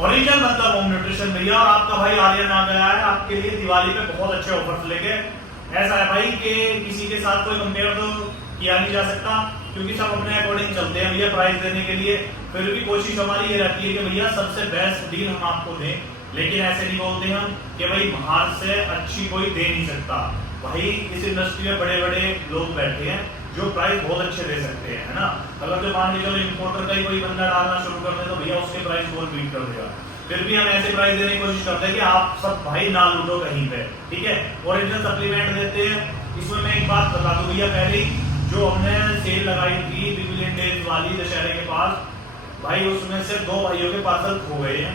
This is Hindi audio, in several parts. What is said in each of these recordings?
ओरिजिनल मतलब होम न्यूट्रिशन भैया। और आपका भाई आर्यन आ गया है आपके लिए दिवाली पे बहुत अच्छे ऑफर्स लेके। ऐसा है भाई कि किसी के साथ कोई कंपेयर तो किया नहीं जा सकता, क्योंकि सब अपने अकॉर्डिंग चलते हैं भैया प्राइस देने के लिए। फिर भी कोशिश हमारी ये रहती है कि भैया सबसे बेस्ट डील हम आपको दें, लेकिन ऐसे नहीं बोलते हम कि भाई बाहर से अच्छी कोई दे नहीं सकता। भाई इस इंडस्ट्री में बड़े बड़े लोग बैठे हैं जो प्राइस बहुत अच्छे दे सकते हैं, है ना। अगर जो मान लीजिए इंपोर्टर का ही कोई बंदा डालना शुरू कर दे तो भैया उसके प्राइस बहुत बीट कर देगा। फिर भी हम ऐसे प्राइस देने की कोशिश करते हैं कि आप सब भाई ना लूटो कहीं पे, ठीक है। ओरिजिनल सप्लीमेंट देते हैं। इसमें मैं एक बात बता दूं भैया, पहले जो हमने सेल लगाई थी बिग डेज वाली दशहरे के पास, भाई उसमें से 2 भाइयों के पार्सल खो गए हैं,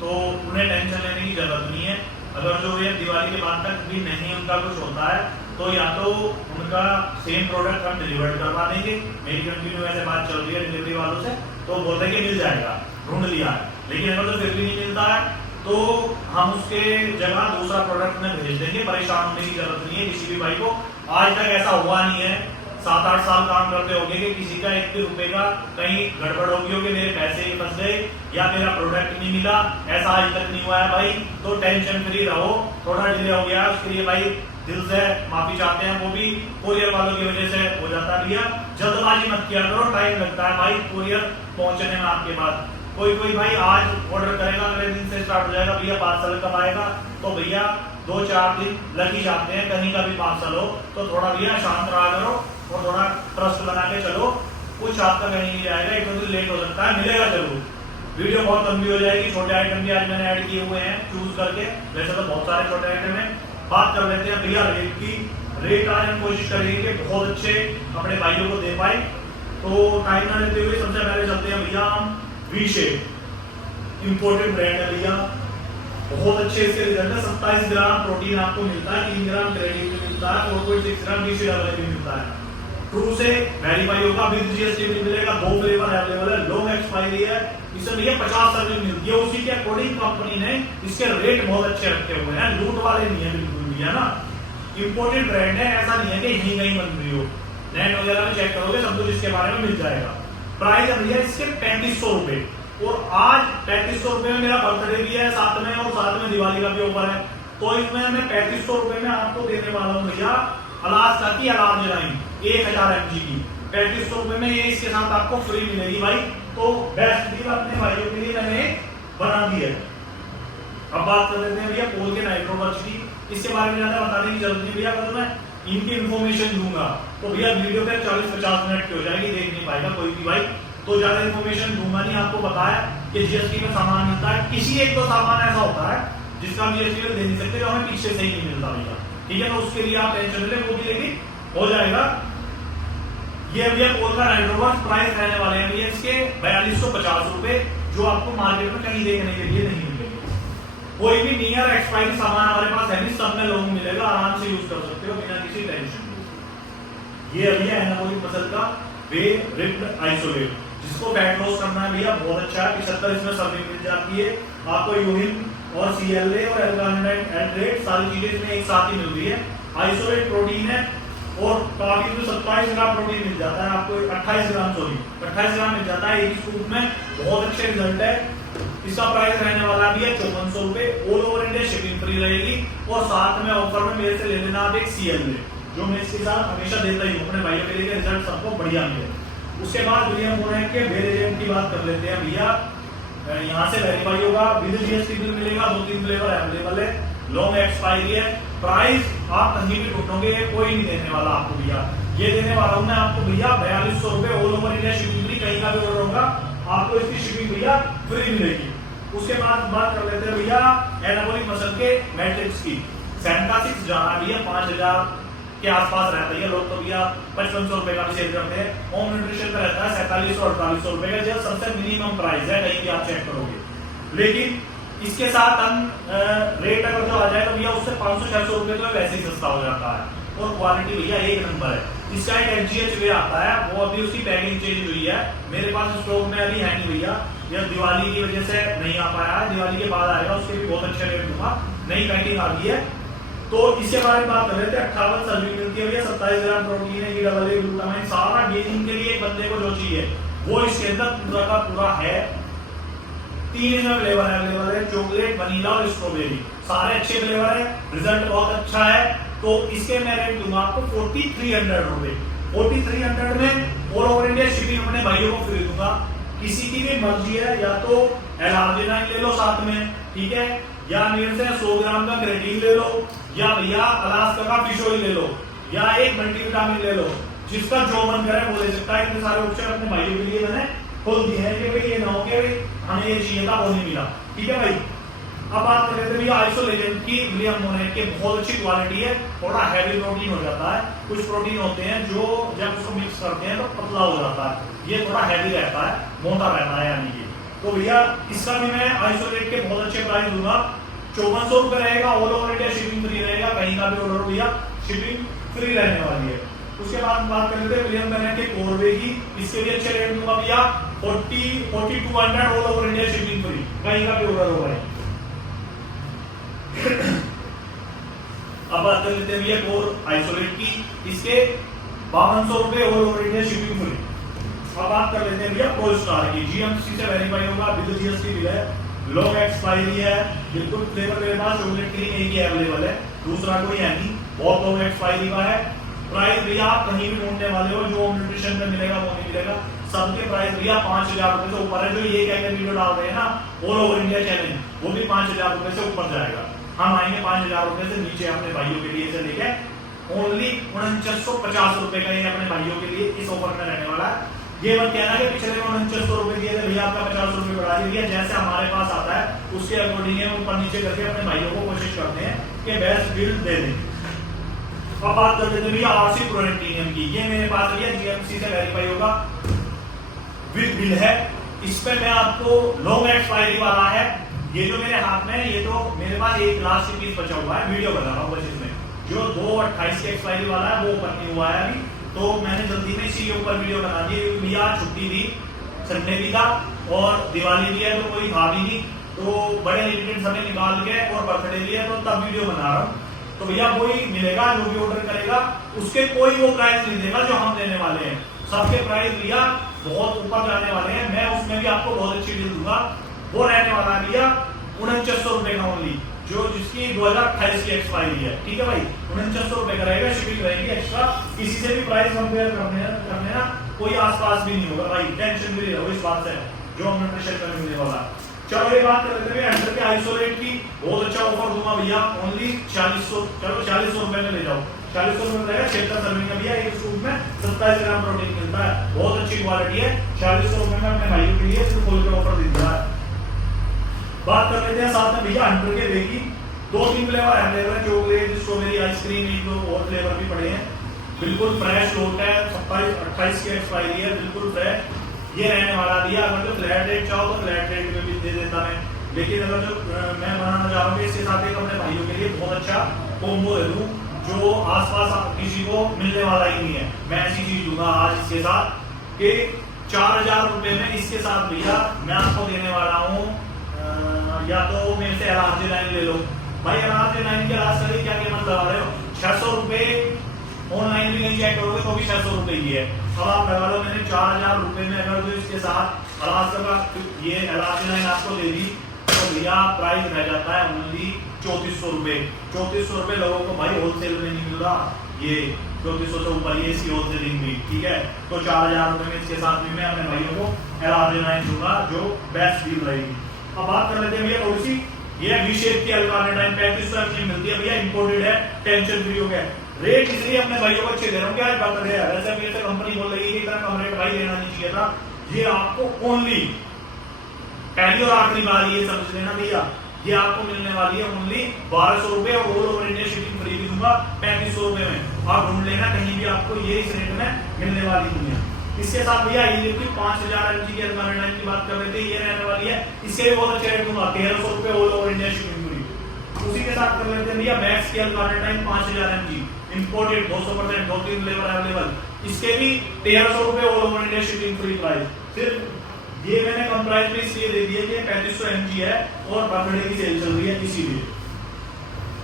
तो उन्हें टेंशन लेने की जरूरत नहीं है। अगर जो ये दिवाली के बाद तक भी नहीं उनका कुछ होता है तो या तो उनका सेम प्रोडक्ट हम डिलीवर करवा देंगे। मेरी कंटिन्यू ऐसे बात चल रही है डिलीवरी वालों से, तो बोलते हैं कि मिल जाएगा, ढूंढ लिया है। लेकिन अगर तो फिर भी नहीं मिलता है तो हम उसके जगह दूसरा प्रोडक्ट में भेज देंगे। परेशान होने की जरूरत नहीं है किसी भी भाई को। आज तक ऐसा हुआ नहीं है, 7-8 साल काम करते होंगे कि किसी का 1 रुपए का कहीं गड़बड़ होगी हो कि मेरे पैसे ही फंस गए या मेरा प्रोडक्ट नहीं मिला, ऐसा आज तक नहीं हुआ है भाई। तो टेंशन फ्री रहो। थोड़ा डिले हो गया उसके लिए भाई दिल से माफी चाहते हैं, वो भी कोरियर वालों की वजह से हो जाता है भैया। जल्दबाजी मत किया करो, टाइम लगता है भाई कोरियर पहुंचने में आपके पास। कोई भाई आज ऑर्डर करेगा, अगले दिन से स्टार्ट हो जाएगा भैया पार्सल कब आएगा, तो भैया 2-4 दिन लग ही जाते हैं। कहीं का भी पार्सल हो तो थोड़ा भैया शांत रहा करो और थोड़ा ट्रस्ट बना के चलो। कुछ आपका कहीं नहीं जाएगा, 1-2 दिन लेट हो सकता है, मिलेगा जरूर। वीडियो बहुत लंबी हो जाएगी, छोटे आइटम भी आज मैंने ऐड किए हुए हैं चूज करके, वैसे तो बहुत सारे छोटे आइटम है। बात कर लेते हैं भैया रेट की। रेट आज हम कोशिश करेंगे कि बहुत अच्छे अपने भाइयों को दे पाए। तो टाइम ना लेते हुए सबसे पहले चलते हैं भैया हम V-Shape इंपोर्टेड ब्रांड है भैया, बहुत अच्छे इसके रिजल्ट है। 27 ग्राम प्रोटीन आपको मिलता है, 3 ग्राम क्रेडिट भी मिलता है, 4.6 ग्राम BCAA भी मिलता है। ट्रू से वेरीफाई होगा, विद GST भी मिलेगा। 2 फ्लेवर अवेलेबल है, लॉन्ग एक्सपायरी है। इसमें भैया 50 सर्विस मिलती है। उसी के अकॉर्डिंग कंपनी ने इसके रेट बहुत अच्छे रखे हुए हैं, लूट वाले नहीं है बिल्कुल भी, है ना। इंपोर्टेड ब्रांड है, ऐसा नहीं है कि यहीं कहीं बन रही हो। नेट वगैरह में चेक करोगे सब कुछ इसके बारे में मिल जाएगा। प्राइस है भैया इसके 3500 रुपए, और आज 3500 रुपए में मेरा बर्थडे भी है साथ में, और साथ में दिवाली का भी ऑफर है। तो इसमें मैं 3500 रुपए में आपको देने वाला हूँ भैया अलास्का की अलार्म लाइन 1000 mg की। 3500 रुपए में ये इसके साथ आपको फ्री मिलेगी भाई। तो बेस्ट डील अपने भाइयों के लिए मैंने बना दी है। अब बात कर लेते हैं भैया पोल के नाइट्रोवर्स की। इसके बारे में ज्यादा बताने की जरूरत नहीं भैया, अगर मैं इनकी इन्फॉर्मेशन दूंगा तो भैया वीडियो पे 40-50 मिनट की हो जाएगी, देख नहीं पाएगा कोई भी भाई। तो ज्यादा इन्फॉर्मेशन दूंगा नहीं। आपको पता है कि GST में सामान मिलता है, किसी एक तो सामान ऐसा होता है जिसका GST में दे नहीं सकते, जो हमें पीछे से ही नहीं मिलता भैया, ठीक है। तो उसके लिए आप टेंशन ले, वो भी लेकिन हो जाएगा। ये भैया पोल का नाइट्रोवर्स प्राइस रहने वाले हैं भैया इसके 4250 रुपए, जो आपको मार्केट में कहीं देखने के लिए नहीं मिलेगा। कोई भी नियर एक्सपायरी सामान हमारे पास है नहीं, सब में लोग मिलेगा, आराम से यूज कर सकते हो बिना किसी टेंशन के। ये भैया एनाबॉलिक मसल का वे रिप्ड आइसोलेट, जिसको फैट लॉस करना है भैया बहुत अच्छा है। 75 इसमें सर्विस मिल जाती है आपको। यूरिन और CLA और एल्कालाइनेट सारी चीजें इसमें एक साथ ही मिल रही है। आइसोलेट प्रोटीन है और काफी तो 27 ग्राम प्रोटीन मिल जाता है आपको, 28 ग्राम मिल जाता है एक स्कूप में। बहुत अच्छे रिजल्ट है। इसका प्राइस रहने वाला भी है 5400 रुपए। All over India shipping free रहेगी, और साथ में ऑफर में मेरे से ले लेना आप एक CLA, जो मैं इसके साथ हमेशा देता ही हूँ अपने भाइयों के लिए, रिजल्ट सबको बढ़िया मिले। उसके बाद भैया बोरेंट के वेल एजेंट की बात कर लेते हैं भैया। यहाँ से वेरीफाई होगा, विद GST भी मिलेगा, 2-3 फ्लेवर अवेलेबल है, लॉन्ग एक्सपायरी है। प्राइस आप कहीं भी ढूंढोगे कोई नहीं देने वाला आपको भैया। ये देने वाला हूँ मैं आपको भैया 4200 रुपए। All over India shipping free, कहीं का भी ऑर्डर होगा आपको इसकी शिपिंग भैया फ्री मिलेगी। उसके बाद बात कर लेते हैं भैया एनाबॉलिक मसल के मैट्रिक्स की। सेंटा 6 जहां भैया 5000 के आसपास रहता है। लोग तो भैया 5500 रुपए का भी सेल करते हैं। होम न्यूट्रिशन पे रहता है 4700-4800 रुपए का, जो सबसे मिनिमम प्राइस है, कहीं भी आप चेक करोगे। लेकिन इसके साथ हम रेट अगर जो आ जाएगा भैया उससे 500-600 रुपए तो वैसे ही सस्ता हो जाता है, और क्वालिटी भैया एक नंबर है। इसका एक FGH वे आता है, वो अभी उसकी पैकिंग चेंज हुई है, मेरे पास स्टॉक में अभी है नहीं भैया, यह दिवाली की वजह से नहीं आ पाया है। दिवाली के बाद आएगा, उसके भी बहुत अच्छे रेट दूंगा। नई पैकिंग आ गई है, तो इसके बारे में बात कर रहे थे। 58 सर्विंग मिलती है भैया, 27 ग्राम प्रोटीन है, EAA ग्लूटामाइन, सारा गेनिंग के लिए एक बंदे को जो चाहिए वो इसके अंदर पूरा का पूरा है। तीन इसमें फ्लेवर अवेलेबल है, चॉकलेट, वनीला और स्ट्रॉबेरी। सारे अच्छे फ्लेवर है, रिजल्ट बहुत अच्छा है। तो इसके मैं रेट दूंगा आपको 4300 रुपए। 4300 में ऑल ओवर इंडिया शिपिंग अपने भाइयों को फ्री दूंगा। किसी की भी मर्जी है, या तो एल-आर्जिनाइन ले लो साथ में, ठीक है, या मेरे से 100 ग्राम का क्रेटीन ले लो, या भैया अलास्का का फिश ऑयल ले लो, या एक मल्टीविटामिन ले लो। जिसका जो मन करे वो ले सकता है। इतने सारे ऑप्शन अपने भाइयों के लिए मैंने खोल दिए हैं कि भाई ये ना हो कि हमें ये चाहिए था वो नहीं मिला, ठीक है भाई। अब बात कर लेते हैं भैया आइसोलेजेंट की। विलियम मोरेट के बहुत अच्छी क्वालिटी है, थोड़ा हैवी प्रोटीन हो जाता है। कुछ प्रोटीन होते हैं जो जब उसको मिक्स करते हैं तो पतला हो जाता है, ये थोड़ा हैवी रहता है, मोटा रहता है यानी कि। तो भैया इसका भी मैं आइसोलेट के बहुत अच्छे प्राइस दूंगा। 5400 रुपए रहेगा, all over India shipping free रहेगा। कहीं का भी ऑर्डर भैया शिपिंग फ्री रहने वाली है। उसके बाद बात कर लेते हैं विलियम मोरेट के कोरबे की। इसके भी अच्छे रेट दूंगा भैया, 4200 all over India shipping free, कहीं का भी ऑर्डर होगा। अब बात कर लेते हैं भैया कोर आइसोलेट की। इसके 5200 रुपए all over India shipping free. अब बात कर लेते हैं भैया प्रो स्टार की। जीएमसी से वेरीफाई होगा, विद जीएसटी बिल है, लॉन्ग एक्सपायरी है, बिल्कुल फ्लेवर मेरे पास चॉकलेट क्रीम एक ही अवेलेबल है, दूसरा कोई है नहीं, बहुत लॉन्ग एक्सपायरी का है। प्राइस भैया आप कहीं भी ढूंढने वाले हो जो न्यूट्रिशन में मिलेगा वो नहीं मिलेगा। सबके प्राइस भैया 5000 रुपए से ऊपर है। जो ये कह के वीडियो डाल रहे हैं ना ऑल ओवर इंडिया चैलेंज, वो भी 5000 रुपए से ऊपर जाएगा। हम आएंगे 5000 रुपए से नीचे अपने भाइयों के लिए से लेके ओनली 4950 रुपए का ये अपने भाइयों के लिए इस ऑफर में रहने वाला है। ये मत कहना कि पिछले में 4900 रुपए दिए थे भैया आपका 50 रुपए बढ़ा दिया। जैसे हमारे पास आता है उसके अकॉर्डिंग हम ऊपर नीचे करके अपने भाइयों को कोशिश करते हैं कि बेस्ट डील दे दें। अब बात कर लेते हैं भैया आरसी प्रोटीनियम की। ये मेरे पास भैया जीएमसी से वेरीफाई होगा, विद बिल है। इस पे मैं आपको लॉन्ग एक्सपायरी वाला है। ये जो मेरे हाथ में है ये तो मेरे पास एक लास्ट पीस बचा हुआ है, वीडियो बना रहा हूँ बस इसमें। जो 2/28 की एक्सपायरी वाला है वो ओपन नहीं हुआ है अभी, तो मैंने जल्दी में इसी के ऊपर वीडियो बना दी क्योंकि भैया छुट्टी थी, संडे भी था और दिवाली भी है तो कोई था भी नहीं, तो बड़े लिमिटेड समय निकाल के और बर्थडे भी है तो तब वीडियो बना रहा हूँ। तो भैया कोई मिलेगा जो भी ऑर्डर करेगा उसके कोई वो प्राइस नहीं देगा जो हम देने वाले हैं। सबके प्राइस भैया बहुत ऊपर जाने वाले हैं। मैं उसमें भी आपको बहुत अच्छी डील दूंगा। वो रहने वाला है भैया 4900 रुपए का ओनली, जो जिसकी 2028 की एक्सपायरी है, ठीक है भाई। 4900 रुपए का रहेगा, शिपिंग रहेगी एक्स्ट्रा। किसी से भी प्राइस कंपेयर करने ना कोई आसपास भी नहीं होगा भाई, टेंशन भी रहो इस बात से जो हम न्यूट्रिशन में मिलने वाला। चलो ये बात कर लेते हैं अंडर के आइसोलेट की। बहुत अच्छा ऑफर दूंगा भैया, ओनली 4600। चलो 4600 रुपए में ले जाओ, 4600 रुपए रहेगा। 76 सर्विंग का भैया एक स्कूप में 27 ग्राम प्रोटीन मिलता है, बहुत अच्छी क्वालिटी है। 4600 रुपए में अपने भाइयों के लिए खोल के ऑफर दे दिया है। बात कर लेते हैं साथ में भैया अंडर के वे की। 2-3 फ्लेवर अवेलेबल है, चॉकलेट, स्ट्रॉबेरी, आइसक्रीम, एक दो और फ्लेवर भी पड़े हैं। बिल्कुल फ्रेश लोट है, 27-28 की एक्सपायरी है, बिल्कुल फ्रेश। ये रहने वाला दिया। अगर जो फ्लैट रेट चाहो तो फ्लैट रेट में भी दे देता मैं, लेकिन अगर जो मैं बनाना चाह रहा हूँ इसके साथ एक अपने भाइयों के लिए बहुत अच्छा कॉम्बो दे दूँ जो आसपास किसी को मिलने वाला ही नहीं है। मैं ऐसी चीज दूंगा आज इसके साथ कि 4000 रुपए में इसके साथ भैया मैं आपको देने वाला हूँ। या तो मेरे से एल-आर्जिनाइन ले लो भाई, एल-आर्जिनाइन के रास्ते में क्या कीमत लगा रहे हो? 600 रुपए। ऑनलाइन भी नहीं चेक करोगे तो भी 600 रुपए की है। अब आप लगा लो मैंने 4000 रुपए में अगर जो इसके साथ अलास्का का ये एल-आर्जिनाइन आपको दे दी तो भैया प्राइस रह जाता है ओनली 3400 रुपए। 3400 रुपए लोगों को भाई होलसेल में नहीं मिल रहा, ये 3400 से ऊपर ये इसकी होलसेलिंग भी, ठीक है। तो 4000 रुपए में इसके साथ भी मैं अपने भाइयों को एल-आर्जिनाइन दूंगा जो बेस्ट डील रहेगी। अब बात कर लेते हैं भैया थोड़ी सी, ये वी शेप की एल-कार्निटाइन 3500 mg मिलती है भैया, इंपोर्टेड है, टेंशन फ्री हो गया। रेट इसलिए अपने भाइयों को अच्छे दे रहा हूँ, क्या बर्थडे है वैसे मेरे से कंपनी बोल रही है कि इतना कम रेट भाई लेना नहीं चाहिए था। ये आपको ओनली पहली और आखिरी बार ये समझ लेना भैया, ये आपको मिलने वाली है ओनली 1200 रुपए और all over India shipping free भी दूंगा 3500 रुपए में। आप ढूंढ लेना कहीं भी आपको ये इस रेट में मिलने वाली नहीं है। इसके साथ भैया ये 5000 mg की एल-कार्निटाइन की बात कर रहे थे, ये रहने वाली है। इसके भी बहुत अच्छे रेट दूंगा 1300 रुपए all over India shipping free. उसी के साथ कर लेते हैं भैया मैक्स की L-carnitine 5000 mg imported 200%, 2-3 flavour available. इसके भी 1300 रुपए all over India shipping free price. सिर्फ ये मैंने कम प्राइस में इसलिए दे दिया कि 3500 mg है और बर्थडे की सेल चल रही है इसीलिए।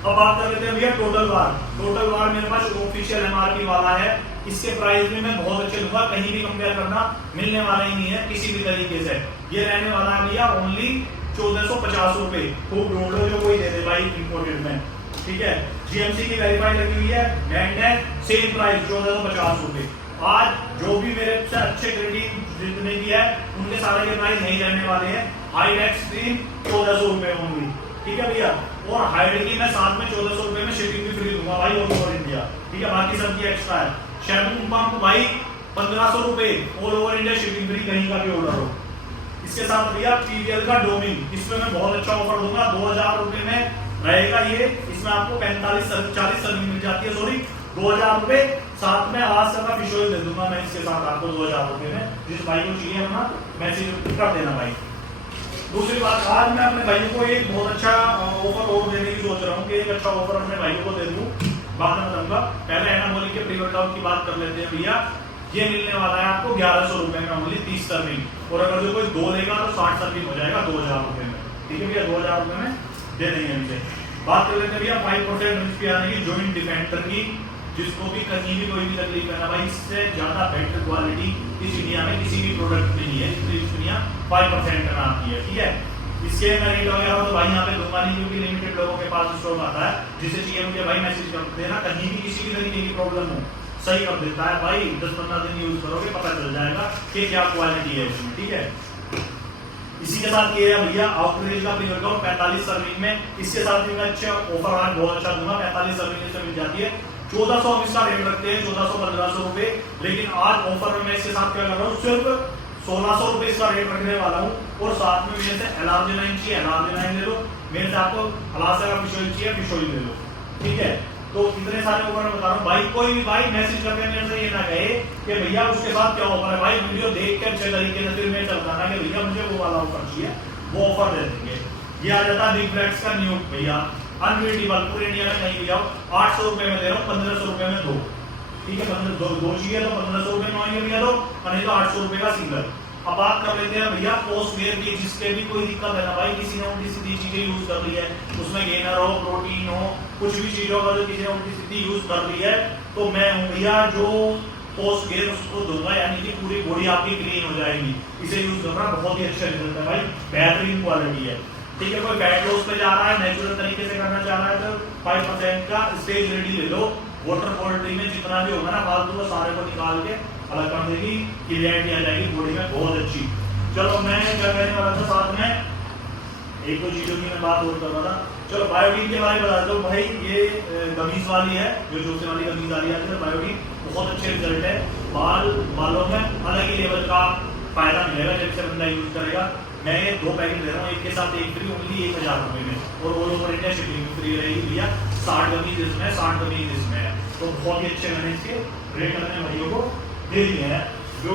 अब बात कर लेते हैं भैया टोटल वार। टोटल वार मेरे पास ऑफिशियल एमआरपी वाला है, इसके प्राइस भी मैं बहुत अच्छे दूंगा, कहीं भी कंपेयर करना मिलने वाला ही नहीं है किसी भी तरीके से। ये रहने वाला है भैया ओनली 1450 रुपए। खूब ढूंढ लो जो कोई दे दे भाई इंपोर्टेड में, ठीक है। जीएमसी की वेरीफाई लगी हुई है, बैंड है, सेम प्राइस 1450 रुपए। आज जो भी मेरे से अच्छे क्रेडिट जितने भी है उनके सारे के प्राइस नहीं रहने वाले हैं। हाई एक्सट्रीम 1400 रुपए होंगी, ठीक है भैया। और हाइड की मैं साथ में 1400 रुपए में शिपिंग भी फ्री दूंगा भाई ऑल ओवर इंडिया, ठीक है। बाकी सब की एक्स्ट्रा है। शैम्पू पंप भाई 1500 रुपए all over India shipping free, कहीं का भी ऑर्डर हो। इसके साथ भैया पीवीएल का डोमिन, इसमें मैं बहुत अच्छा ऑफर दूंगा, 2000 रुपए में रहेगा ये। इसमें आपको 40 सर्विंग मिल जाती है, सॉरी 2000 रुपए। साथ में आज तक का फिश ऑयल दे दूंगा मैं इसके साथ आपको 2000 रुपए में। जिस भाई को चाहिए अपना मैसेज कर देना भाई। दूसरी बात, आज मैं अपने भाइयों को एक बहुत अच्छा ऑफर और देने की सोच रहा हूँ कि एक अच्छा ऑफर अपने भाइयों को दे दूं, बाद में बताऊंगा। पहले एनाबॉलिक के प्री वर्कआउट की बात कर लेते हैं भैया। ये मिलने वाला है आपको 1100 रुपए में ओनली 30 सर्विंग। और अगर जो कोई 2 लेगा तो 60 सर्विंग हो जाएगा 2000 रुपए में, ठीक है भैया। 2000 रुपए में दे देंगे हमसे। बात कर लेते हैं भैया 5% रिस्क पे आने की जॉइंट डिफेंडर की। जिसको भी कहीं भी कोई भी तकलीफ है ना भाई, इससे ज्यादा बेटर क्वालिटी इस इंडिया में किसी भी प्रोडक्ट में नहीं है। इस दुनिया 5% का नाम की है, ठीक है। इसके मैं रेट वगैरह तो भाई यहाँ पे दूंगा नहीं, क्योंकि लिमिटेड लोगों के पास स्टॉक आता है। जिसे चाहिए मुझे भाई मैसेज कर देना, कहीं भी किसी भी तरीके की प्रॉब्लम हो सही कर देता है भाई। 10-15 दिन यूज करोगे पता चल जाएगा कि क्या क्वालिटी है इसमें, ठीक है। इसी के साथ ये है भैया आउटरेज का प्री वर्कआउट 45 सर्विंग में। इसके साथ भी मैं अच्छा ऑफर आज बहुत अच्छा दूंगा, 45 सर्विंग इसमें मिल जाती है। 1400 इसका रेट रखते हैं, 1400-1500 रुपए। लेकिन आज ऑफर में मैं इसके साथ क्या कर रहा हूँ, सिर्फ 1600 रुपए इसका रेट रखने वाला हूँ। और साथ में मेरे से एलार्जिनाइन चाहिए, एलार्जिनाइन ले लो। मेरे से आपको अलासा का फिश ऑयल चाहिए, फिश ऑयल ले लो, ठीक है। तो इतने सारे ऑफर मैं बता रहा हूँ भाई। कोई भी भाई मैसेज करके मेरे से ये ना कहे कि भैया उसके साथ क्या ऑफर है। भाई वीडियो देख के अच्छे तरीके से फिर मैं चलता ना कि भैया मुझे वो वाला ऑफर चाहिए, वो ऑफर दे देंगे। ये आ जाता है बिग ब्लैक्स का न्यू भैया, अनबिलीवेबल। पूरे इंडिया में कहीं भी जाओ 800 रुपए में दे रहा हूँ, 1500 रुपए में 2, ठीक है। 1500 दो चाहिए तो 1500 रुपए में आएंगे भैया दो, नहीं तो 800 रुपए का सिंगल। अब बात कर लेते हैं भैया पोस्ट वेयर की। जिसके भी कोई दिक्कत है ना भाई, किसी ने उल्टी सीधी चीजें यूज कर ली है, उसमें गेनर हो, प्रोटीन हो, कुछ भी चीजों का जो किसी ने उल्टी सीधी यूज कर ली है, तो मैं हूँ भैया जो पोस्ट वेयर उसको दूंगा, यानी कि पूरी बॉडी आपकी क्लीन हो जाएगी। इसे यूज करना बहुत ही अच्छा रिजल्ट है भाई, बेहतरीन क्वालिटी है, ठीक है। कोई फैट लॉस पे जा रहा है, नेचुरल तरीके से करना चाह रहा है, तो 5% का स्टेज रेडी ले लो। वाटर पोल्ट्री में जितना भी होगा ना फालतू को सारे को निकाल के अलग कर देगी, क्लियरिटी आ जाएगी बॉडी में बहुत अच्छी। चलो मैं क्या कहने वाला था, साथ में एक दो चीजों की मैं बात और कर रहा था। चलो बायोटीन के बारे में बता दो भाई। ये गमीज वाली है, जो जूसे वाली गमीज वाली आती है बायोटीन, बहुत अच्छे रिजल्ट है। बालों में अलग ही लेवल का फायदा मिलेगा जब से बंदा यूज करेगा। मैं ये 2 पैकेट दे रहा हूँ, एक के साथ एक फ्री, ओनली 1000 रुपए में। और all over India shipping free रहेगी भैया। 60 गमीज इसमें, 60 गमीज इसमें है, तो बहुत ही अच्छे मैंने इसके रेट अपने भाइयों को दे दिए हैं। जो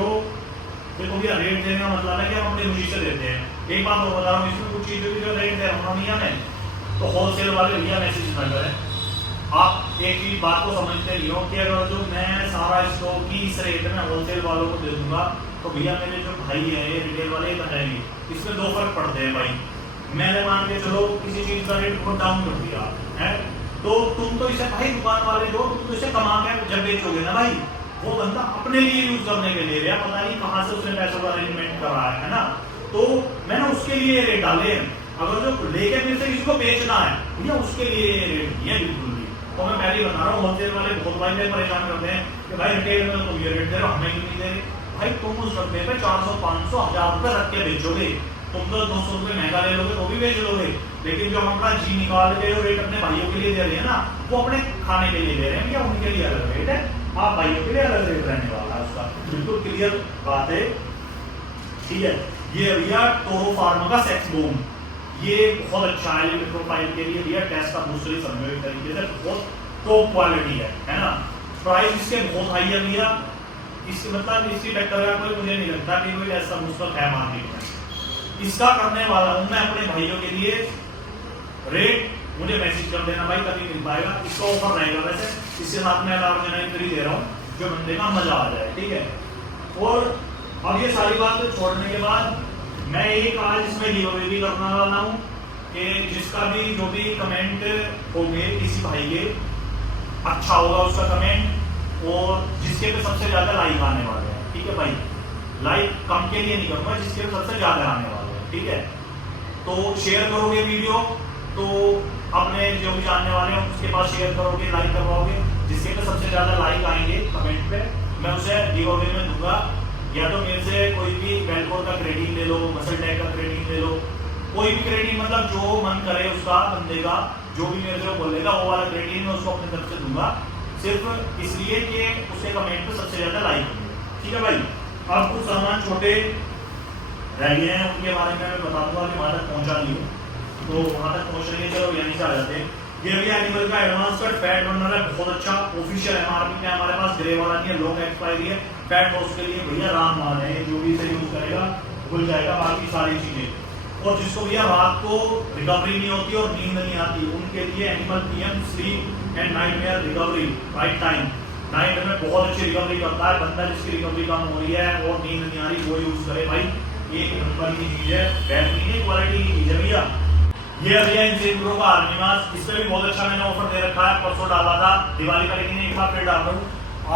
देखो भैया रेट देने का मतलब है कि हम अपनी खुशी से देते हैं। एक बात और बता रहा हूँ, इसमें कुछ चीजों की जो रेट दे रहा हूँ मैं, तो होलसेल वाले भैया मैसेज ना करें। आप एक चीज बात को समझते नहीं हो कि अगर जो मैं सारा स्टॉक ही इस रेट में होलसेल वालों को दे दूंगा, तो भैया मेरे जो भाई है ये रिटेल वाले कहेंगे। इसमें 2 फर्क पड़ते हैं भाई। मैंने मान के चलो किसी चीज का रेट बहुत डाउन कर दिया है, तो तुम तो इसे भाई दुकान वाले जो तुम तो इसे कमा के जब बेचोगे ना भाई, वो बंदा अपने लिए यूज करने के लिए, पता नहीं कहाँ से उसने पैसों का अरेंजमेंट करा है ना। तो मैंने उसके लिए रेट डाले हैं। अगर जो लेके मेरे से किसी को बेचना है भैया, उसके लिए रेट नहीं है बिल्कुल भी। तो मैं पहले बता रहा हूँ, होलसेल वाले बहुत भाई परेशान करते हैं कि भाई रिटेल में तुम ये रेट दे रहे हो, हमें क्यों नहीं दे रहे। भाई तुम उस डब्बे पे 400, 500, 1000 रुपए रख के बेचोगे, तुम तो 200 रुपए महंगा ले लोगे तो भी बेच लोगे। लेकिन जो हम अपना जी निकाल के जो रेट अपने भाइयों के लिए दे रहे हैं ना, वो अपने खाने के लिए दे रहे हैं या उनके लिए अलग रेट है, आप भाइयों के लिए अलग रेट रहने वाला है उसका, बिल्कुल क्लियर बात है, ठीक है। ये भैया टोरो फार्मा का सेक्स बूम, ये बहुत अच्छा है लिपिड प्रोफाइल के लिए भैया, टेस्ट का बूस्टर ही समझो एक तरीके से, बहुत टॉप क्वालिटी है ना। प्राइस इसके बहुत हाई है भैया, इसके मतलब इसकी टक्कर का कोई मुझे नहीं लगता कि कोई ऐसा बूस्टर है मार्केट में। इसका करने वाला हूं मैं अपने भाइयों के लिए। रेट मुझे मैसेज कर देना भाई, कभी मिल पाएगा। इसका ऑफर रहेगा वैसे, इसके साथ में एलार्जिनाइन फ्री दे रहा हूँ, जो बंदे का मजा आ जाए, ठीक है। और अब ये सारी बात छोड़ने के बाद मैं एक आज इसमें गिवअवे भी करने वाला हूँ कि जिसका भी जो भी कमेंट होंगे किसी भाई के, अच्छा होगा उसका कमेंट, और जिसके पे सबसे ज्यादा लाइक आने वाले हैं, ठीक है भाई। लाइक कम के लिए नहीं करूंगा, जिसके पे सबसे ज्यादा आने वाले हैं, ठीक है। तो शेयर करोगे वीडियो तो अपने जो भी जानने वाले हैं उसके पास शेयर करोगे, लाइक करवाओगे, जिसके पे सबसे ज्यादा लाइक आएंगे कमेंट पे मैं उसे गिव अवे में दूंगा। या तो मेरे से कोई भी वेलकोर का क्रेडिट ले लो, मसल टैग का क्रेडिट ले लो, कोई भी क्रेडिट मतलब जो मन करे उसका बंदे का, जो भी मेरे से बोलेगा वो वाला क्रेडिट मैं उसको अपनी तरफ से दूंगा, सिर्फ इसलिए कि उसके कमेंट पे सबसे ज्यादा लाइक होंगे। ठीक है भाई। अब कुछ सामान छोटे रह गए हैं उनके बारे में मैं बता दूंगा कि वहां तक पहुंचा नहीं हूँ, तो वहां तक पहुंच रही है। चलो यहीं से आ जाते हैं। ये भी एनिमल का एडवांस कट फैट बर्नर है, बहुत अच्छा ऑफिशियल एमआरपी पे हमारे पास, ग्रे वाला नहीं है, लॉन्ग एक्सपायरी है, फैट लॉस के लिए भैया राम माल है, जो भी इसे यूज करेगा भूल जाएगा बाकी सारी चीजें। और जिसको भैया रात को रिकवरी नहीं होती और नींद नहीं आती उनके लिए animal PM sleep and nightmare recovery right time, night में बहुत अच्छी रिकवरी करता है। बंदा जिसकी रिकवरी कम हो रही है और नींद नहीं आ रही वो यूज करे भाई, एक नंबर की चीज है, बेहतरीन क्वालिटी की चीज है भैया। ये भैया इनसेन प्रो का आर्मी मास्क, इस पे भी बहुत अच्छा मैंने ऑफर दे रखा है, परसों डाला था दिवाली का, लेकिन एक बार फिर डाल रहा हूँ।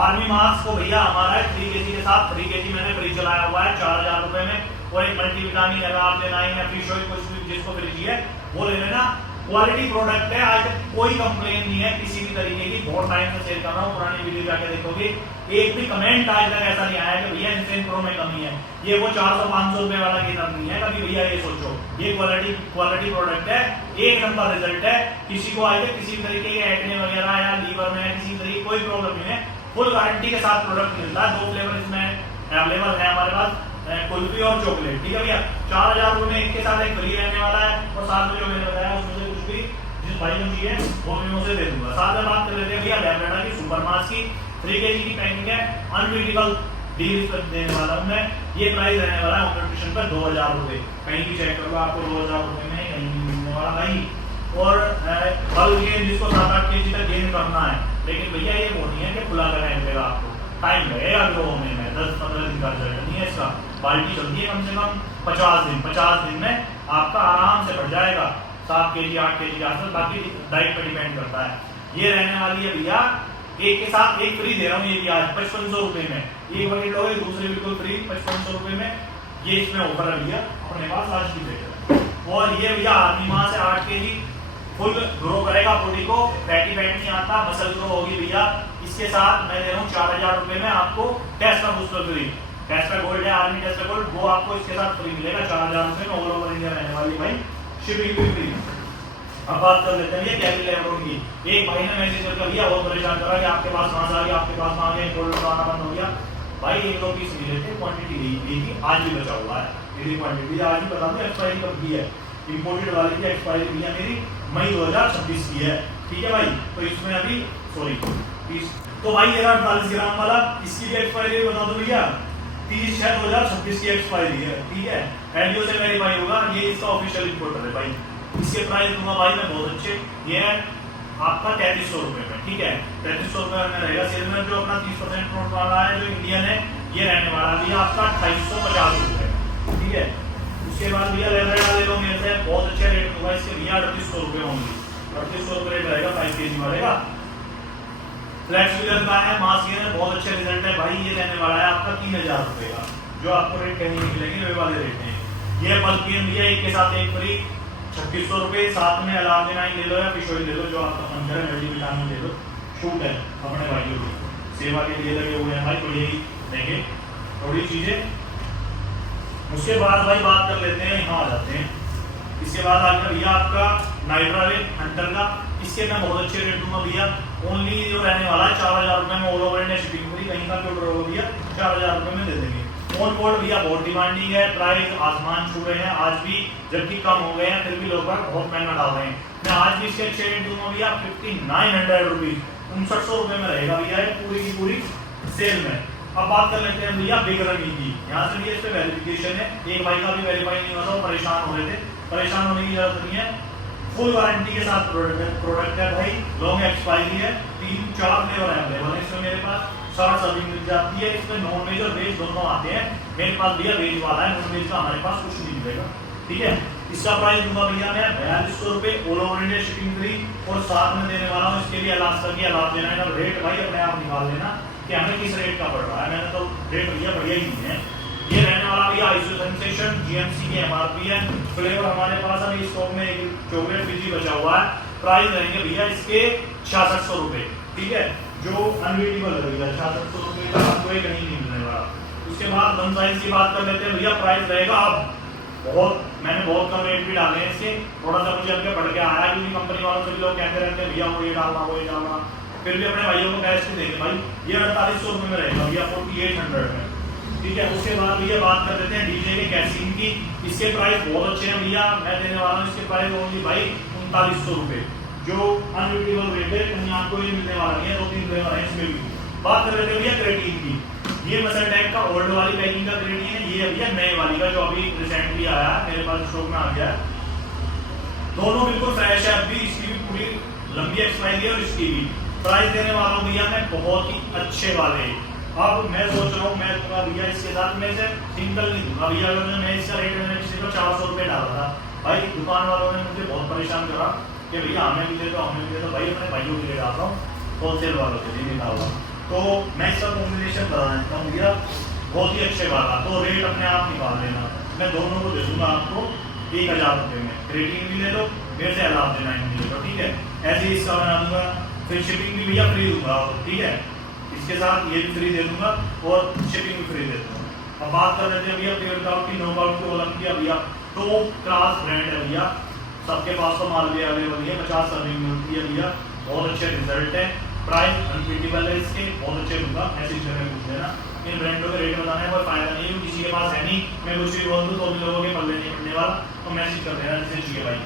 आर्मी मास्क को भैया हमारा है 3 kg के साथ, 3 kg मैंने फ्री चलाया हुआ है 4000 रुपए में, और एक मल्टीविटामिन अगर आप लेना है या फिश ऑयल कुछ भी जिसको फ्री चाहिए वो ले लेना। क्वालिटी प्रोडक्ट है, आज तक कोई कंप्लेन नहीं है किसी भी तरीके की, बहुत टाइम से शेयर कर रहा हूँ, पुरानी वीडियो जाके देखोगे, एक भी कमेंट आज तक ऐसा नहीं आया कि भैया इनसेन प्रो में कमी है। ये वो 400-500 रुपए वाला गेनर नहीं है कभी भैया, ये सोचो ये क्वालिटी प्रोडक्ट है, एक नंबर रिजल्ट है। किसी को आज तक किसी भी तरीके के एक्ने वगैरह या लीवर में किसी तरीके कोई प्रॉब्लम नहीं है, फुल गारंटी के साथ प्रोडक्ट मिलता है। 2 फ्लेवर इसमें अवेलेबल है हमारे पास, कुल्फी और चॉकलेट। ठीक है भैया, 4000 रुपए में एक के साथ एक फ्री रहने वाला है, और साथ में जो मैंने बताया उसमें से कुछ भी जिस भाई को चाहिए वो मैं उसे दे दूंगा। साथ में बात कर लेते हैं भैया लैब्राडोर की सुपर मास्क की, 3 kg की पैकिंग है, अनबीटेबल डील इस पर देने वाला हूं मैं। ये प्राइस रहने वाला है न्यूट्रिशन पर 2000 रुपए, कहीं भी चेक करो आपको 2000 रुपए में कहीं भी मिलने वाला भाई। और बल्क गेन जिसको 7-8 kg तक गेन करना है, लेकिन भैया ये वो नहीं है कि खुला कर मिलेगा, आपको टाइम लगेगा ग्रो होने में, 10-15 दिन का रिजल्ट नहीं है इसका। बाल्टी चलती है कम से कम 50 दिन में आपका आराम से बढ़ जाएगा 7 kg 8 kg के आसपास, बाकी डाइट पर डिपेंड करता है। ये रहने वाली है भैया, एक के साथ एक फ्री दे रहा हूँ ये भी आज 5500 रुपए में, एक बकेट लोगे दूसरे बिल्कुल फ्री 5500 रुपए में, ये इसमें ऑफर है भैया अपने पास आज की डेट। और ये भैया आर्मी माह से 8 kg फुल ग्रो करेगा बॉडी को, फैटी फैट नहीं आता, मसल ग्रो होगी भैया। इसके साथ मैं दे रहा हूँ 4000 रुपए में आपको टेस्टा बूस्टर फ्री, टेस्टा गोल्ड है आर्मी टेस्टा गोल्ड, वो आपको इसके साथ फ्री मिलेगा 4000 रुपए में, ऑल ओवर इंडिया रहने वाली भाई, शिपिंग भी फ्री। अब बात कर लेते हैं कैरी लैब्रोड की। एक भाई ने मैसेज कर दिया, बहुत परेशान करा कि आपके पास कहां से आ गया, आपके पास कहां गया, गोल्ड आना बंद हो गया। भाई 1-2 पीस मिले थे, क्वांटिटी दी थी, आज भी बचा हुआ है मेरी क्वांटिटी, आज ही बता दूं एक्सपायरी कब की है, इंपोर्टेड वाली की एक्सपायरी भैया मेरी मई 2026 की है। ठीक है भाई, तो इसमें अभी सॉरी तो भाई ये 48 ग्राम वाला, इसकी भी एक्सपायरी बता दो भैया, 30/6/2026 की एक्सपायरी है। ठीक है, एलडीओ से वेरीफाई होगा, ये इसका ऑफिशियल इंपोर्टर है भाई। इसके प्राइस दूंगा भाई मैं बहुत अच्छे, ये है आपका 3300 रुपए में। ठीक है, 3300 रुपए में रहेगा। सिल्वर जो अपना 30% प्रोट वाला है जो इंडियन है, ये रहने वाला है आपका 2850 रुपए। ठीक है, उसके बाद भैया लैब्राडोर ले लो मेरे से, बहुत अच्छे रेट होगा इसके भैया, 3800 रुपए होंगे, 3800 रुपए रेट रहेगा 5 kg वाले का। फ्लैक्स व्हीलर का है, मास्क गेनर, बहुत अच्छे रिजल्ट है भाई, ये रहने वाला है आपका 3000 रुपए का, जो आपको रेट कहीं नहीं मिलेंगे वे वाले रेट हैं। ये बल्क गेन भैया एक के साथ एक फ्री 3600 रुपए, साथ में अलार्जिनाइन ले लो या फिश ऑयल ले लो, जो आपका मन करे, मल्टीविटामिन ले लो, शूट है अपने भाइयों को, सेवा के लिए लगे हुए हैं भाई, तो यही देंगे थोड़ी चीजें। उसके बाद भाई बात कर लेते हैं, यहाँ आ जाते हैं। इसके बाद आ गया भैया आपका नाइट्रा रेट हंटर का, इसके मैं बहुत अच्छे रेट दूंगा भैया, ओनली जो रहने वाला है 4000 रुपए में, ऑल ओवर इंडिया शिपिंग पूरी, कहीं का भी ऑर्डर होगा भैया 4000 रुपए में दे देंगे। ऑन बोर्ड भैया बहुत डिमांडिंग है, प्राइस आसमान छू रहे हैं आज भी, जबकि कम हो गए हैं फिर भी लोग बहुत महंगा डाल रहे हैं। मैं आज भी इसके अच्छे रेट दूंगा भैया 5900 रुपीज, 5900 रुपए में रहेगा भैया पूरी की पूरी सेल में। अब बात कर लेते हैं भैया बिग रमी की, यहाँ से भैया इस पे वेरिफिकेशन है, एक भाई का भी वेरीफाई नहीं हुआ था, परेशान हो रहे थे, परेशान होने की जरूरत नहीं है, फुल वारंटी के साथ प्रोडक्ट है भाई, लॉन्ग एक्सपायरी है, 3-4 फ्लेवर अवेलेबल है इसमें मेरे पास, शॉर्ट सर्विंग मिल जाती है इसमें, नॉन वेज और वेज दोनों आते हैं, मेरे पास भैया वेज वाला है, नॉन वेज का हमारे पास कुछ नहीं मिलेगा। ठीक है, इसका प्राइस दूंगा भैया मैं 4200 रुपए, all over India shipping free, और साथ में देने वाला हूँ इसके लिए अलास्का की अलाप देना है, रेट भाई अपने आप निकाल लेना कि हमें किस रेट का पड़ रहा है, मैंने तो रेट भैया बढ़िया ही नहीं है। ये रहने वाला भैया आइसो सेंसेशन जीएमसी की एमआरपी है। फ्लेवर हमारे पास अभी स्टॉक में एक चॉकलेट फिजी बचा हुआ है। प्राइस रहेंगे भैया इसके 6600 रुपए, ठीक है, जो अनबीटेबल है भैया। 6600 रुपए का आपको कहीं नहीं मिलने वाला। उसके बाद वन साइज की बात कर लेते हैं भैया। प्राइस रहेगा अब मैंने बहुत कम रेट भी डाले हैं इसके, थोड़ा सा मुझे अब बढ़ के आया क्योंकि कंपनी वालों से भी लोग कहते रहते हैं भैया वो ये डालना वो ये डालना, फिर भी अपने भाइयों को बेस्ट देंगे भाई। ये 4800 रुपए में रहेगा भैया 4800 में, ठीक है। उसके बाद भैया बात कर लेते हैं डीजे के कैसीन की। इसके प्राइस बहुत अच्छे हैं भैया, मैं देने वाला हूँ इसके प्राइस ओनली भाई 3900 रुपए, जो अनबिटेबल रेट है, कहीं आपको ये मिलने वाला नहीं है। 2-3 फ्लेवर है इसमें भी। बात कर लेते हैं भैया क्रेटीन की। ये मसलटेक का ओल्ड वाली पैकिंग का क्रेटीन है, ये भैया नए वाली का जो अभी रिसेंटली आया मेरे पास स्टॉक में आ गया है। दोनों बिल्कुल फ्रेश है, अभी इसकी भी पूरी लंबी एक्सपायरी है और इसकी भी। प्राइस देने वाला हूँ भैया मैं बहुत ही अच्छे वाले। अब मैं सोच रहा हूँ मैं दूंगा भैया इसके साथ में से सिंगल नहीं दूंगा भैया। अगर मैं इसका रेट मैंने किसी को 400 रुपए डाला था भाई, दुकान वालों ने मुझे बहुत परेशान करा कि भैया हमें भी दे दो हमें भी दे दो। भाई अपने भाइयों के लिए डाल रहा हूँ, होलसेल वालों के लिए निकाल रहा हूँ। तो मैं इसका कॉम्बिनेशन बता देता हूँ भैया, बहुत ही अच्छे वाला। तो रेट अपने आप निकाल देना, मैं दोनों को दे दूंगा आपको 1000 रुपए में। क्रेटीन भी ले लो, मेरे से अलाव देना है तो ठीक है। ऐसे ही इसका बना दूंगा, फिर शिपिंग भी भैया फ्री दूंगा, ठीक है। इसके साथ ये भी फ्री दे दूंगा और शिपिंग भी फ्री दे दूंगा। अब बात कर लेते हैं भैया प्रीवर्कआउट की, नोकआउट की, ओलंपिया भैया टॉप क्लास ब्रांड है भैया, सबके पास तो माल भी अवेलेबल है। 50 सर्विंग मिलती है भैया, बहुत अच्छे रिजल्ट है। प्राइस अनबिटेबल है इसके, बहुत अच्छे दूंगा। मैसेज करके पूछ लेना, इन ब्रांडों के रेट बताने कोई फायदा नहीं है, किसी के पास है नहीं। मैं कुछ भी बोल दूँ तो भी लोगों के पल्ले नहीं पड़ने वाला, तो मैसेज कर देना जिसे चाहिए भाई।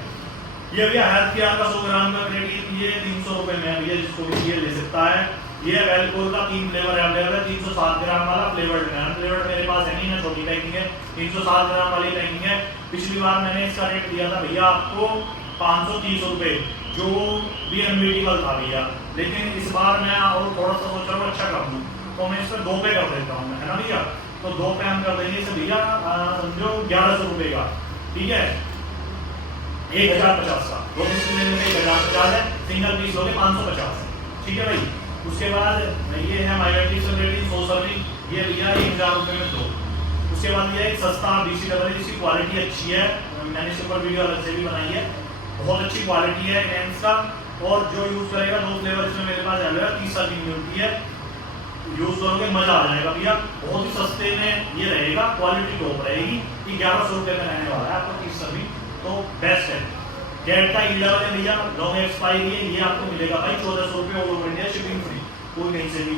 ये भैया हेल्थ केयर का 100 ग्राम का क्रेडिट, ये 300 रुपए में है भैया, जिसको भी ये ले सकता है। ये वेलकोर का 3 फ्लेवर अवेलेबल है। 307 ग्राम वाला फ्लेवर्ड है, फ्लेवर्ड मेरे पास है नहीं, मैं छोटी पैकिंग है। 307 ग्राम वाली पैकिंग है। पिछली बार मैंने इसका रेट दिया था भैया आपको 530 रुपए, जो भी अनबीटेबल था भैया। लेकिन इस बार मैं और थोड़ा सा सोच रहा हूँ अच्छा कर दूँ, तो मैं इसमें 2 पे कर देता हूँ, है ना भैया। तो 2 पे हम कर देंगे इसे भैया, समझो 1100 रुपए का, ठीक है। 1050 का 2 पीस लेने में 1050 है, सिंगल पीस लोगे 550, ठीक है भाई। उसके बाद ये है माइलेटिक 100 सर्विंग, ये भैया 1000 रुपए में 2। उसके बाद ये एक सस्ता BCAA, जिसकी क्वालिटी अच्छी है, मैंने इसके ऊपर वीडियो अलग से भी बनाई है। बहुत अच्छी क्वालिटी है लेंस का, और जो यूज करेगा 2 फ्लेवर इसमें मेरे पास अवेलेबल, 30 सर्विंग मिलती है। यूज करोगे मजा आ जाएगा भैया, बहुत ही सस्ते में ये रहेगा, क्वालिटी टॉप रहेगी। ये 1100 रुपए में रहने वाला है आपको 30 सर्विंग, तो बेस्ट है। डेट का इलेवन है भैया, लॉन्ग एक्सपायरी है, ये आपको मिलेगा भाई 1400 रुपए all over India, shipping free, कोई कहीं से भी।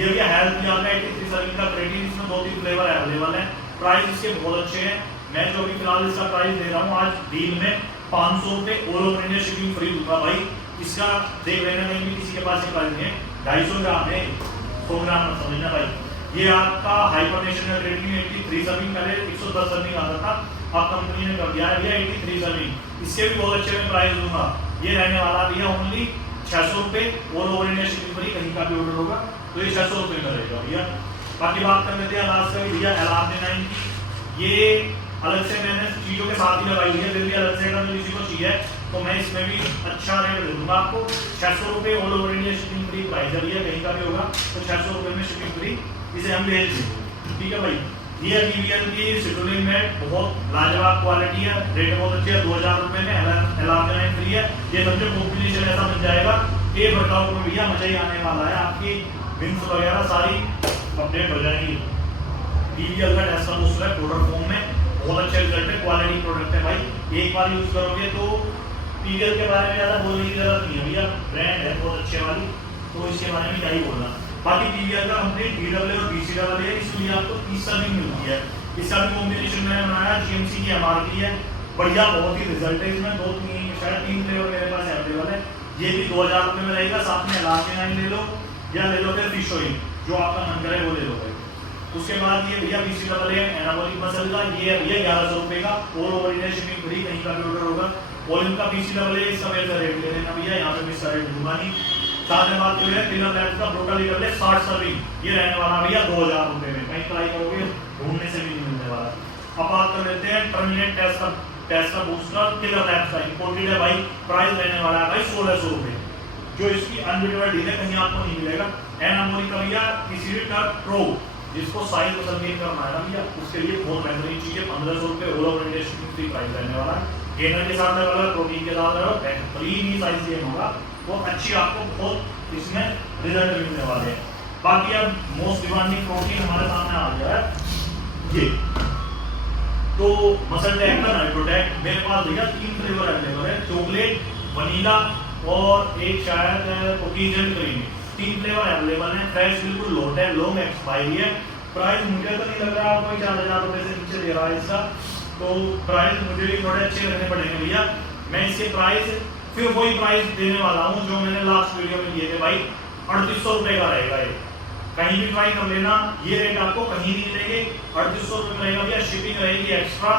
ये भैया हेल्थ केयर का 83 सर्विंग का क्रेडिट, इसमें 2-3 फ्लेवर अवेलेबल है। प्राइस इसके बहुत अच्छे हैं। मैं जो अभी फिलहाल इसका प्राइस दे रहा हूँ आज डील में 500 रुपए all over India, shipping free दूंगा भाई। इसका देख लेना, कहीं भी किसी के पास प्राइस नहीं है। 250 ग्राम है, 100 ग्राम मत समझना भाई। ये आपका हाइपरटेंशन का क्रेडिट 83 सर्विंग, पहले 110 सर्विंग आता था, अब कंपनी ने कर दिया है भैया 83 सर्विंग। इससे भी बहुत अच्छे में प्राइस दूंगा। ये रहने वाला भैया ओनली 600 रुपए all over India, shipping free, कहीं का भी ऑर्डर होगा तो ये 600 रुपए का रहेगा भैया। बाकी बात कर लेते हैं लास्ट में भैया एलार्जिनाइन की। ये अलग से मैंने चीजों के साथ ही लगाई है, फिर भी अलग से अगर किसी को चाहिए तो मैं इसमें भी अच्छा रेट दे दूंगा आपको। 600 रुपए all over India, shipping free price है भैया, कहीं का भी होगा तो 600 रुपए में शिपिंग फ्री, इसे हम भेज देंगे, ठीक है भाई। ये TVL की सिट्रोलिन मैट बहुत लाजवाब क्वालिटी है, रेट बहुत अच्छी है, 2000 रुपए में एलार्जिनाइन फ्री है। ये समझो कॉम्बिनेशन ऐसा बन जाएगा, ये वर्कआउट में भैया मजा ही आने वाला है। आपकी विंग्स वगैरह सारी अपडेट हो जाएगी। TVL का टेस्ट बूस्टर है पाउडर फॉर्म में, बहुत अच्छे रिजल्ट है, क्वालिटी प्रोडक्ट है भाई। एक बार यूज करोगे तो TVL के बारे में ज्यादा बोलने की जरूरत नहीं है भैया, ब्रांड है बहुत अच्छे वाली, तो इसके बारे में क्या ही बोलना। बाकी TVL का कंप्लीट DAA और BCAA है, इसलिए आपको 30 सर्विंग मिलती है। इसका भी कॉम्बिनेशन मैंने बनाया, GMC की MRP है, बढ़िया बहुत ही रिजल्ट है इसमें। 2-3 शायद 3 फ्लेवर मेरे पास अवेलेबल है। ये भी 2000 रुपए में रहेगा, साथ में एलार्जिनाइन ले लो या ले लो फिर फिश ऑयल, जो आपका मन करे वो ले लो भाई। उसके बाद ये भैया BCAA एनाबॉलिक मसल का, ये भैया 1100 रुपए का all over India, shipping free, कहीं का भी ऑर्डर होगा। और इनका BCAA इसका मेरे से रेट ले लेना भैया, यहाँ पे भी इसका रेट दूंगा नहीं। साथ में बात जो है पिलर लैब का ब्रोटा लीटर 60 सर्विंग, ये रहने वाला भैया 2000 रुपए में, कहीं ट्राई करोगे ढूंढने से भी नहीं मिलने वाला। अब बात कर लेते हैं टर्मिनेट टेस्ट का बूस्टर किलर लैब का, इंपोर्टेड है भाई। प्राइस रहने वाला है भाई 1600 रुपए, जो इसकी अनबिटेबल डील है, कहीं आपको नहीं मिलेगा। एनाबॉलिक का भैया PCD प्रो, जिसको साइज पसंद नहीं करना है ना भैया, उसके लिए बहुत बेहतरीन चीज है। 1500 रुपये all over India shipping free price रहने वाला है। गेनर के साथ अलग, प्रोटीन के साथ अलग, बेहतरीन ही साइज गेन होगा, बहुत अच्छी आपको बहुत इसमें रिजल्ट मिलने वाले हैं। बाकी अब मोस्ट डिमांडिंग प्रोटीन हमारे सामने आ गया है ये, तो मसल टैग का नाइट्रोटैक मेरे पास भैया 3 फ्लेवर अवेलेबल है, चॉकलेट, वनीला और एक शायद cookies and cream. 3 flavour available है, फ्रेश बिल्कुल लोट है, लॉन्ग एक्सपायरी है। प्राइस मुझे तो नहीं लग रहा कोई 4000 रुपए से नीचे दे रहा है इसका, तो प्राइस मुझे भी थोड़े अच्छे रखने पड़ेंगे भैया। मैं इसके प्राइस फिर वही प्राइस देने वाला हूँ जो मैंने लास्ट वीडियो में दिए थे भाई, 3800 रुपए का रहेगा ये। कहीं भी ट्राई कर लेना, ये रेट आपको कहीं नहीं मिलेंगे, 3800 रुपए में रहेगा भैया। शिपिंग रहेगी एक्स्ट्रा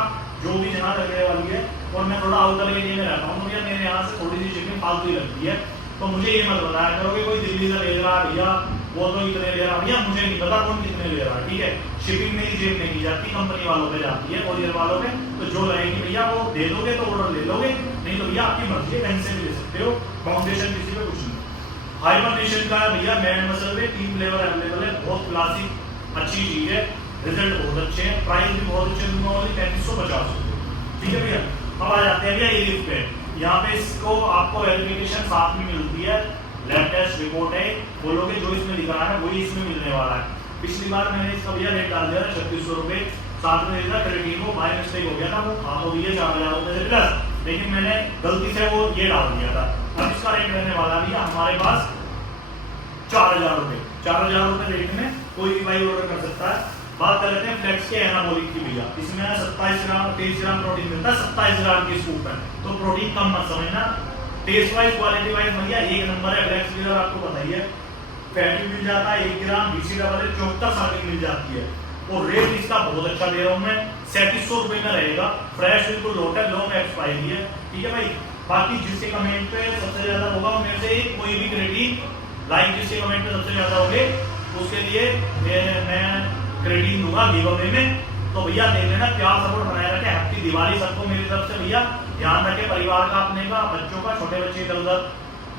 जो भी जहाँ लगने वाली है, और मैं थोड़ा आउटर एरिया में रहता हूँ तो भैया मेरे यहाँ से थोड़ी सी शिपिंग फालतू ही लगती है, तो मुझे ये मत बताया करोगे कोई दिल्ली से ले रहा है भैया वो तो इतने ले रहा भैया, मुझे नहीं पता कौन कितने ले रहा है, ठीक है। शिपिंग मेरी जेब में की जाती, कंपनी वालों पे जाती है, कोरियर वालों पे, तो जो रहेगी भैया वो दे दोगे तो ऑर्डर ले लोगे, नहीं तो भैया आपकी मर्जी है, कहीं से भी ले सकते हो, फाउंडेशन किसी पे कुछ नहीं। हाइबरनेशन का भैया मैन मसल में 3 फ्लेवर अवेलेबल है, बहुत क्लासिक अच्छी चीज है, रिजल्ट बहुत अच्छे हैं, प्राइस भी बहुत अच्छे दूंगा, 3550 रुपये, ठीक है भैया। अब आ जाते हैं भैया ये लिफ्ट पे, यहाँ पे इसको आपको वेरिफिकेशन साथ में मिलती है, लैब टेस्ट रिपोर्ट है, बोलोगे जो इसमें लिखा है वही इसमें मिलने वाला है। पिछली बार मैंने इसका भैया रेट डाल दिया था 3600 रुपये, साथ में देखा क्रेडिट को बाय मिस्टेक हो गया था, वो हाँ तो भैया 4000 रुपये से प्लस, लेकिन मैंने गलती से वो ये डाल दिया था। अब इसका रेट रहने वाला भैया हमारे पास 4000 रुपये, 4000 रुपये रेट में कोई भी भाई ऑर्डर कर सकता है। बात कर लेते हैं फ्लेक्स के एनाबॉलिक की भैया, इसमें 27 ग्राम 23 ग्राम प्रोटीन मिलता है 27 ग्राम की स्कूप है, तो प्रोटीन कम मत समझना। टेस्ट वाइज क्वालिटी वाइज भैया एक नंबर है, फ्लेक्स की आपको बताइए फैट मिल जाता है 1 ग्राम, बीसी डबल 74 सर्विंग मिल जाती है, और रेट इसका बहुत अच्छा दे रहा हूँ मैं, 3700 रुपये में रहेगा, फ्रेश बिल्कुल लोट है, लॉन्ग एक्सपायरी है, ठीक है भाई। बाकी जिसके कमेंट पे सबसे ज्यादा होगा मेरे से कोई भी क्रेडिट लाइक, जिसके कमेंट पे सबसे ज्यादा होंगे उसके लिए मैं क्रेडिट दूंगा गिव अवे में, तो भैया देख लेना, प्यार सपोर्ट बनाए रखे, हैप्पी दिवाली सबको मेरी तरफ से भैया। ध्यान रखे परिवार का, अपने का, बच्चों का, छोटे बच्चे इधर उधर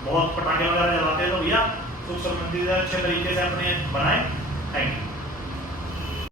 बहुत पटाखे वगैरह जलाते हैं, तो भैया सुख समृद्धि अच्छे तरीके से अपने बनाए। Thank you.